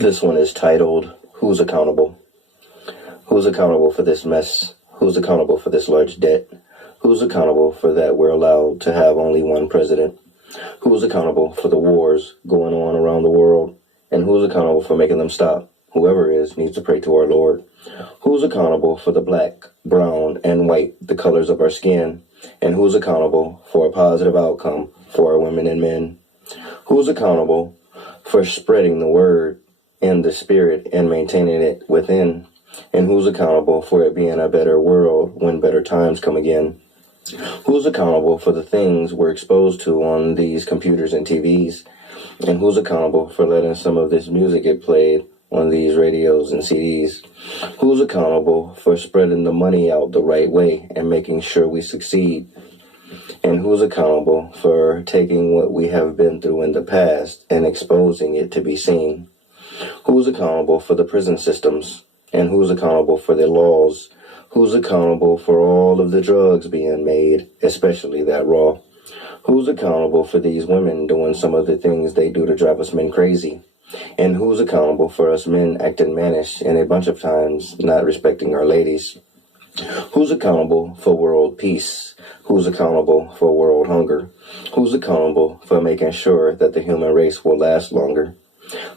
This one is titled, Who's Accountable? Who's accountable for this mess? Who's accountable for this large debt? Who's accountable for that we're allowed to have only one president? Who's accountable for the wars going on around the world? And who's accountable for making them stop? Whoever is needs to pray to our Lord. Who's accountable for the black, brown, and white, the colors of our skin? And who's accountable for a positive outcome for our women and men? Who's accountable for spreading the word in the spirit and maintaining it within? And who's accountable for it being a better world when better times come again? Who's accountable for the things we're exposed to on these computers and TVs? And who's accountable for letting some of this music get played on these radios and CDs? Who's accountable for spreading the money out the right way and making sure we succeed? And who's accountable for taking what we have been through in the past and exposing it to be seen? Who's accountable for the prison systems? And who's accountable for the laws? Who's accountable for all of the drugs being made, especially that raw? Who's accountable for these women doing some of the things they do to drive us men crazy? And who's accountable for us men acting mannish and a bunch of times not respecting our ladies? Who's accountable for world peace? Who's accountable for world hunger? Who's accountable for making sure that the human race will last longer?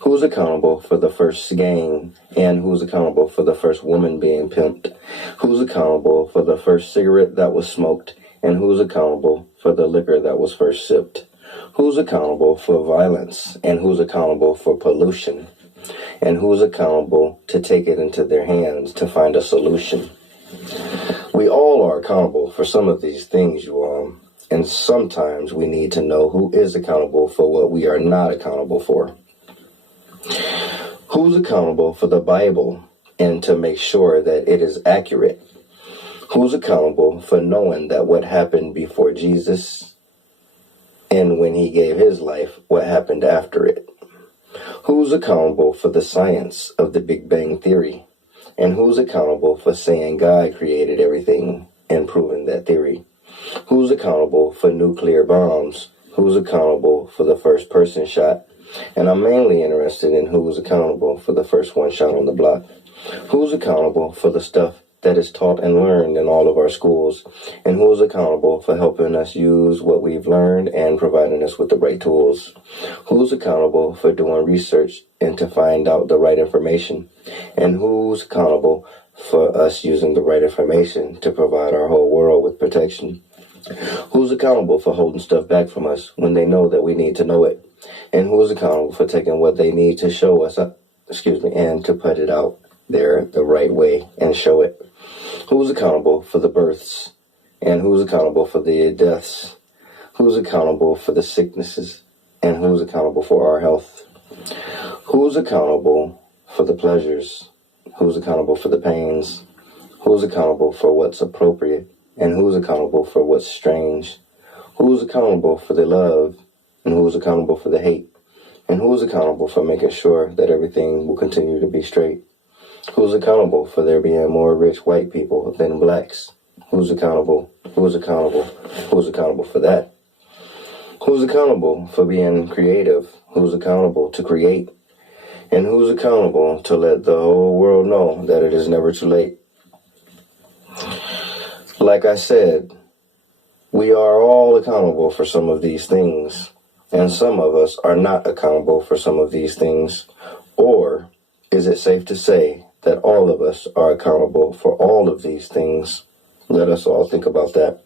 Who's accountable for the first gang? And who's accountable for the first woman being pimped? Who's accountable for the first cigarette that was smoked? And who's accountable for the liquor that was first sipped? Who's accountable for violence? And who's accountable for pollution? And who's accountable to take it into their hands to find a solution? We all are accountable for some of these things, you all. And sometimes we need to know who is accountable for what we are not accountable for. Who's accountable for the Bible and to make sure that it is accurate? Who's accountable for knowing that what happened before Jesus and when he gave his life, what happened after it? Who's accountable for the science of the Big Bang Theory? And who's accountable for saying God created everything and proving that theory? Who's accountable for nuclear bombs? Who's accountable for the first person shot? And I'm mainly interested in who's accountable for the first one shot on the block. Who's accountable for the stuff that is taught and learned in all of our schools? And who's accountable for helping us use what we've learned and providing us with the right tools? Who's accountable for doing research and to find out the right information? And who's accountable for us using the right information to provide our whole world with protection? Who's accountable for holding stuff back from us when they know that we need to know it? And who's accountable for taking what they need to show us, and to put it out there the right way and show it? Who's accountable for the births? And who's accountable for the deaths? Who's accountable for the sicknesses? And who's accountable for our health? Who's accountable for the pleasures? Who's accountable for the pains? Who's accountable for what's appropriate? And who's accountable for what's strange? Who's accountable for the love? And who's accountable for the hate? And who's accountable for making sure that everything will continue to be straight? Who's accountable for there being more rich white people than blacks? Who's accountable? Who's accountable? Who's accountable for that? Who's accountable for being creative? Who's accountable to create? And who's accountable to let the whole world know that it is never too late? Like I said, we are all accountable for some of these things. And some of us are not accountable for some of these things. Or is it safe to say that all of us are accountable for all of these things? Let us all think about that.